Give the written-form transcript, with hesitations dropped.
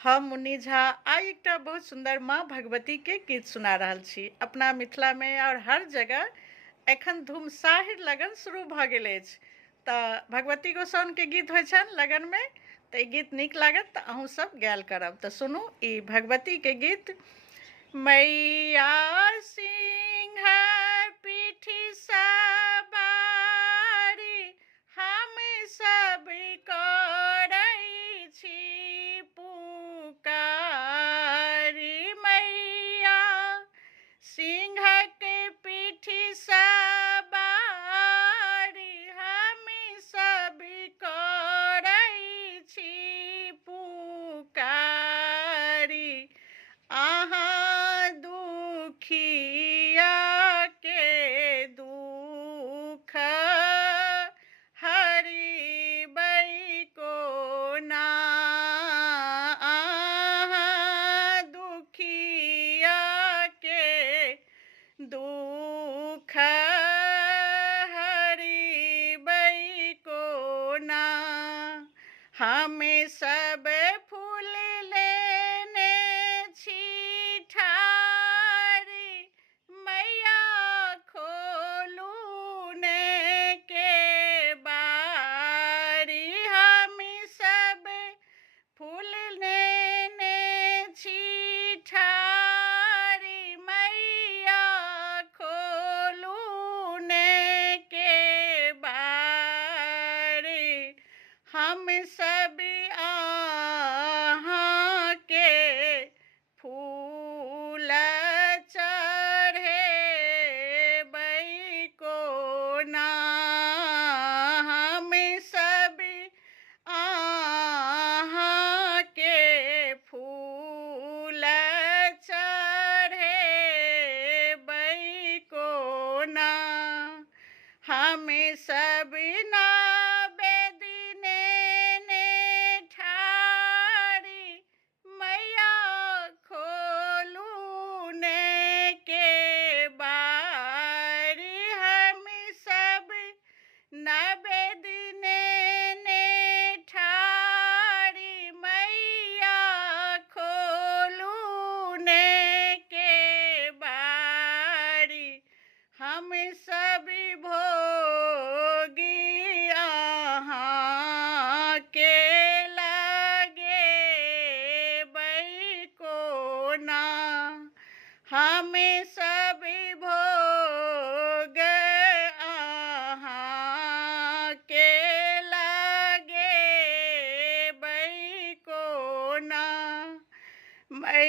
हम मुन्नी झा आइ एकटा बहुत सुंदर माँ भगवती के गीत सुना रहल छी। अपना मिथिला में और हर जगह एखन धूमसाहिर लगन शुरू भऽ गेल अछि। तऽ भगवती गोसाउन के गीत होइ छनि लगन में, तऽ ई गीत नीक लागत तऽ अहूँ सब गायल करब। तऽ सुनू ई भगवती के गीत। मैया सिंह पीठी सवारी हम सब करै छी पुकारी। मैया सिंह के पीठी सवारी हम सब करै छी पुकारी। अहाँ दुखिया के दुख हरिबै कोना। अहाँ दुखिया के दुख हरिबै कोना। हमें सब फूल लेने छी ठारी, मैया खोलू ने के बारी। हम सब फूल लेने छी ठारी, मैया खोलू ने के बारी। हम सब अहाँ के फूल चढ़ेबै कोना। हम सब अहाँ के फूल चढ़ेबै कोना। हम सब ने ठारी, मैया खोलू ने के बारी। हम सब ने ठारी, मैया खोलू ने के बारी। हम सब भोगी अहाँ के लगेबै कोना। हम सब भोग अहाँ के लगेबै कोना। मै